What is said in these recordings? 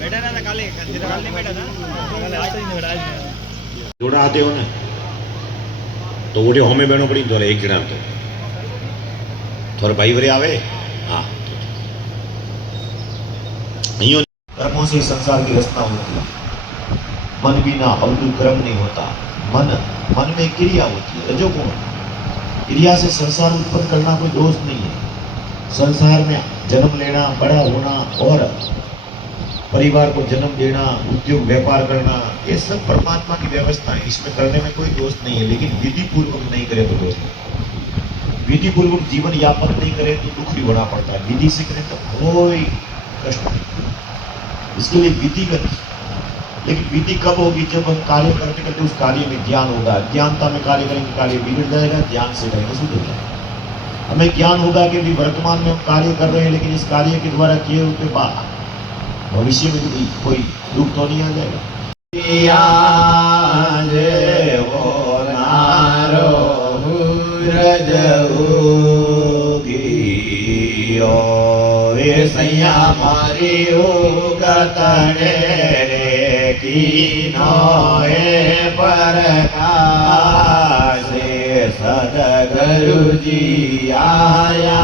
बैठा था काले नहीं बैठा था जोड़ा आते हो ना तो वो होमे बहनों पड़ी तो एक जना तो थोड़ा भाई वरे आवे हाँ कर्मों से संसार की रचना होती है। मन बिना अवधि कर्म नहीं होता। मन में क्रिया होती है, रजोगुण। क्रिया से संसार उत्पन्न करना कोई दोष नहीं है। संसार में जन्म लेना, बड़ा होना और परिवार को जन्म देना, उद्योग व्यापार करना, ये सब परमात्मा की व्यवस्था है। इसमें करने में कोई दोष नहीं है, लेकिन विधि पूर्वक नहीं करे तो दोष है। विधि पूर्वक जीवन यापन नहीं करे तो दुख भी होना पड़ता है। विधि से करे तो कोई कष्ट नहीं। इसके लिए विधि करनी। लेकिन विधि कब होगी? जब हम कार्य करते करते उस कार्य में ज्ञान होगा। ज्ञानता में कार्य करेंगे, कार्य बिगड़ जाएगा। ज्ञान से करेंगे, सुधर जाएगा। हमें ज्ञान होगा कि भी वर्तमान में हम कार्य कर रहे हैं, लेकिन इस कार्य के द्वारा किए हुए बाद भविष्य में भी कोई दुख तो नहीं आ जाएगा। सैया मारी उगतड़े रे की नोए प्रकाशे सदगुरु जी आया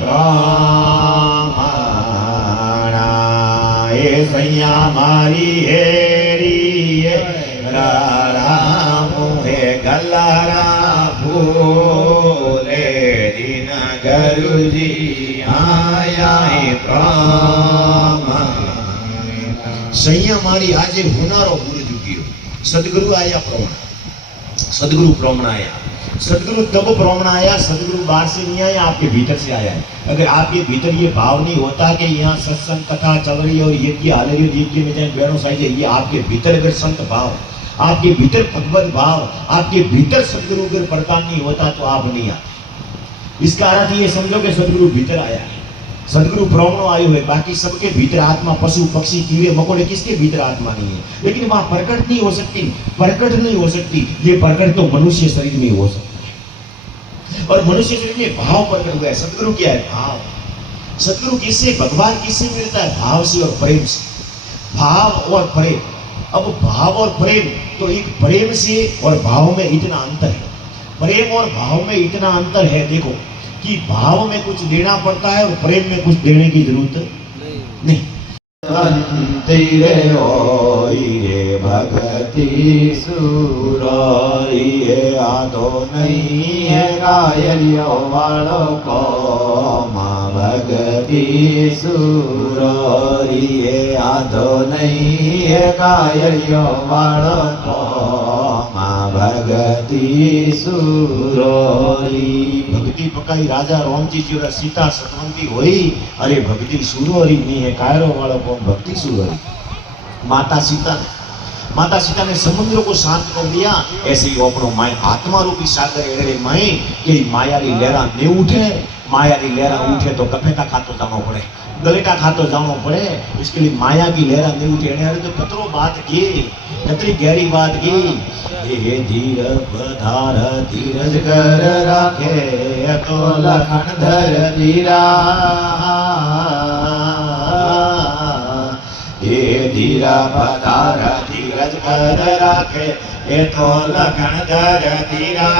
ब्रह्मणा सैया मारी हेरी मुहे गलारा फूले दिन गुरु जी आया सैया मारी आज हुनारो गुरु जुगियो सदगुरु आया प्रमाण। सदगुरु प्रमाण आया। सदगुरु तब प्रमाण आया, सदगुरु बाहर से नहीं आया, आपके भीतर से आया है। अगर आपके भीतर ये भाव नहीं होता कि यहाँ सत्संग कथा चल रही है और यज्ञ हाल रही है, यज्ञ में जाए बहनों साइज, ये आपके भीतर अगर संत भाव, आपके भीतर भगवत भाव, आपके भीतर सदगुरु अगर प्रदान नहीं होता तो आप नहीं आते। इसका अर्थ ये समझो कि सदगुरु भीतर आया है। सदगुरु ब्राह्मणों आए हुए, बाकी सबके भीतर आत्मा, पशु पक्षी कीड़े मकोड़े, किसके भीतर आत्मा नहीं है। लेकिन वहां प्रकट नहीं हो सकती, प्रकट नहीं हो सकती। ये प्रकट तो मनुष्य शरीर में हो सकता है, और मनुष्य शरीर में भाव प्रकट हुआ है। सदगुरु क्या है? भाव। सदगुरु किससे, भगवान किससे मिलता है? भाव से और प्रेम से। भाव और प्रेम। अब भाव और प्रेम, तो एक प्रेम से और भाव में इतना अंतर है। प्रेम और भाव में इतना अंतर है, देखो कि भाव में कुछ देना पड़ता है और प्रेम में कुछ देने की जरूरत नहीं। तेरे ओए भगति सुरारी आदो नहीं है कायलियो वालो को माँ भगति सुरारी आदो नहीं है कायलियो वालो को माँ भगति सुरारी। भक्ति पकाई राजा रामजी जी और सीता सतवंती हुई। अरे भक्ति सुरोरी नहीं है कायरो वालों को भक्ति सुरोरी। माता सीता ने समुद्र को शांत कर दिया। ऐसे ही अपनो माय आत्मा रूपी सागर एड़े माई के माया री लहरा ने उठे। माया की लहरा उठे तो कपेटा खातो जानो पड़े, गलेटा खातो जानो पड़े। इसके लिए माया की लहरा नहीं उठे। अरे तो कतरो बात की, कतरी गहरी बात की। हे धीर बधार धीरज कर राखे तो लखन धर धीरा। हे धीरा बधार धीरज कर राखे ये तो लखन धर धीरा।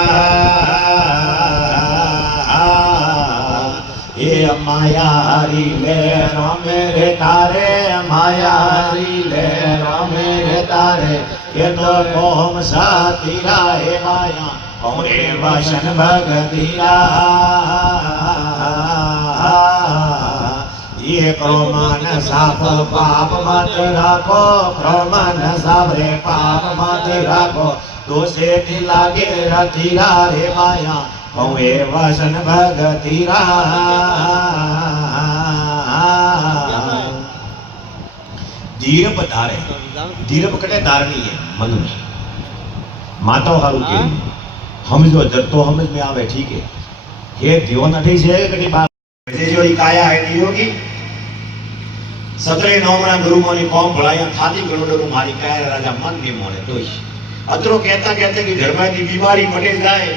ये मायारी लहरों मेरे तारे, मायारी लहरों मेरे तारे ये तो कोम सातीरा। हे माया औरे वशन भगतीरा। ये क्रोमन साफ पाप मत राखो, क्रोमन साफ रे पाप मत राखो। दोषे लागे रतीरा हे माया औरे वशन भगतीरा। धीरप धारे, धीरप कटे धारणी है मन में। माता हारू के हम जो जरतो समझ में आवे ठीक है। ये ध्योन अठी से कटी बात जो ई काया है नियोगी सतरे नौमना गुरु मोनी कौम भलाया थाती गणोडरू मारी काया राजा मन ने मोने दोष। अतरो कहता कहते कि घर में की बीमारी मटे जाए,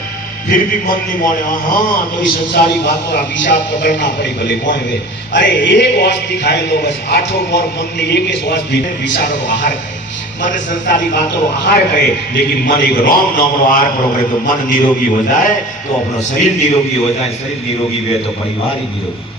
फिर भी मन नहीं मोड़े हाँ तो ये संसारी बातों का विषाद तो करना पड़ी भले मोए वे अरे एक वास दिखाए लो बस आठों और मन ने एक वास भीतर विषाद को आहार करे मन संसारी बातों को आहार करे लेकिन मन एक राम नाम रो आहार करो करे तो मन निरोगी हो जाए तो अपना शरीर निरोगी हो जाए शरीर निरोगी हुए तो परिवार ही निरोगी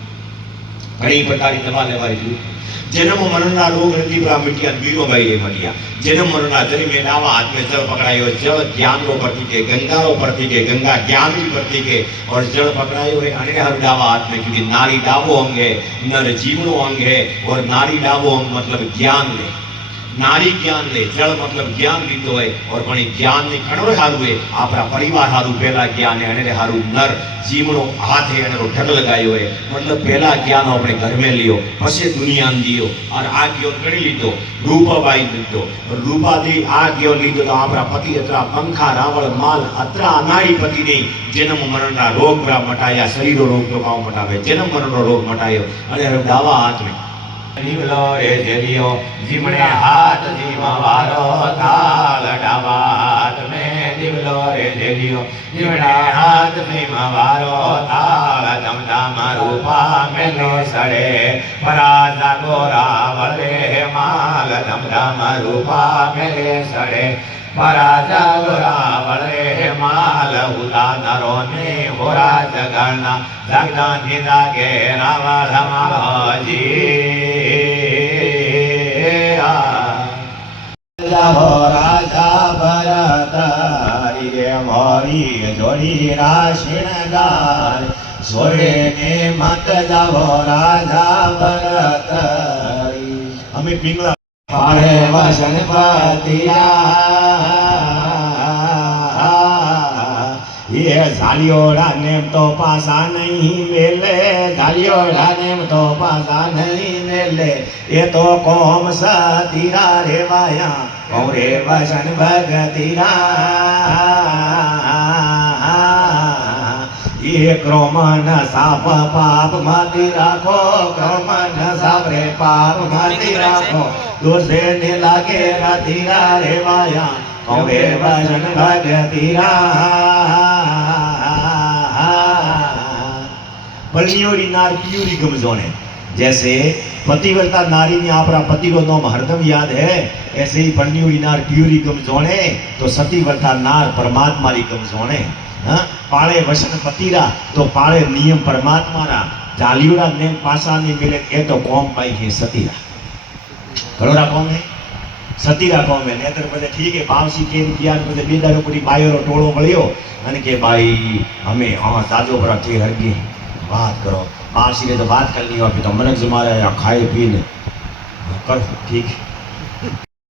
घनी प्रकार की दवा लेवाई जरूरत जन्म मरणना रोग रति पर मिटिया वीरो भाई रे मटिया जन्म मरणना जरी में नावा हाथ में जल पकड़ायो जल ज्ञान रो प्रतीक है गंगा रो प्रतीक है गंगा ज्ञान की प्रतीक है और जल पकड़ायो है अने हर डावा हाथ में क्योंकि नारी डावो अंग है नर जीवनो अंग है और नारी डावो अंग मतलब ज्ञान ले नारी ज्ञान ले जल मतलब ज्ञान लीधो है और पण ज्ञान ने घणो हारू है आपरा परिवार हारू पहला ज्ञान है अने हारू नर जीवनो हाथ है अने ढक लगायो है मतलब पहला ज्ञान अपने घर में लियो पछे दुनिया में दियो और आ ज्ञान कणी लीधो रूपाबाई लीधो रूपा दी आ ज्ञान लीधो तो आपरा पति अतरा पंखा रावण माल अतरा अनाड़ी पति ने जन्म मरण ना रोग पर मटाया शरीर रोग तो काउ मटावे जन्म मरण रो रोग मटायो अने दावा हाथ में निवलो रे जेलियो जीमणे हाथ जीवा वारो ताल डावा हाथ में निवलो रे जेलियो जीमणे हाथ जीवा वारो ताल धमधाम रूपा मेलो सड़े पराजा गोरा वले माल धमधाम रूपा मेले सड़े पराजा गोरा वले माल उदा नरो ने होरा जगना जगना निदा के रावा धमाजी राजा भरत रे मोरी जोड़ी राशिणगार सोरे ने मत जाओ राजा भरत हमें पिंगला पारे वसन पतिया ये झालियोड़ा ने तो पासा नहीं मेले झालियोड़ा ने तो पासा नहीं मेले ये तो कौम सतीरा रे वाया कौरे वसन भगतीरा ये क्रोमन साप पाप मति राखो क्रोमन साप रे पाप मति राखो दूसरे ने लागे रतीरा रे वाया कौरे वसन भगतीरा पलनियोड़ी नार पियूरी गमजोने जैसे पतिव्रता नारी ने आपरा पति रो नाम हरदम याद है ऐसे ही पलनियोड़ी नार पियूरी गमजोने तो सतीव्रता नार परमात्मा री गमजोने हाँ पाले वसन पतिरा तो पाले नियम परमात्मा रा जालियोड़ा नेम पासा ने मिले ए तो कौम पाई है सतीरा घणोरा कौम है सतीरा कौम है नेतर पदे ठीक है बावसी के दिया पदे बेदारो पूरी बायो रो टोळो मळ्यो अने के भाई हमें हां साजो पर थी हरगी बात करो बासी ने तो बात कर ली और फिर तो मनक जमा रहा है खाए पीने कर ठीक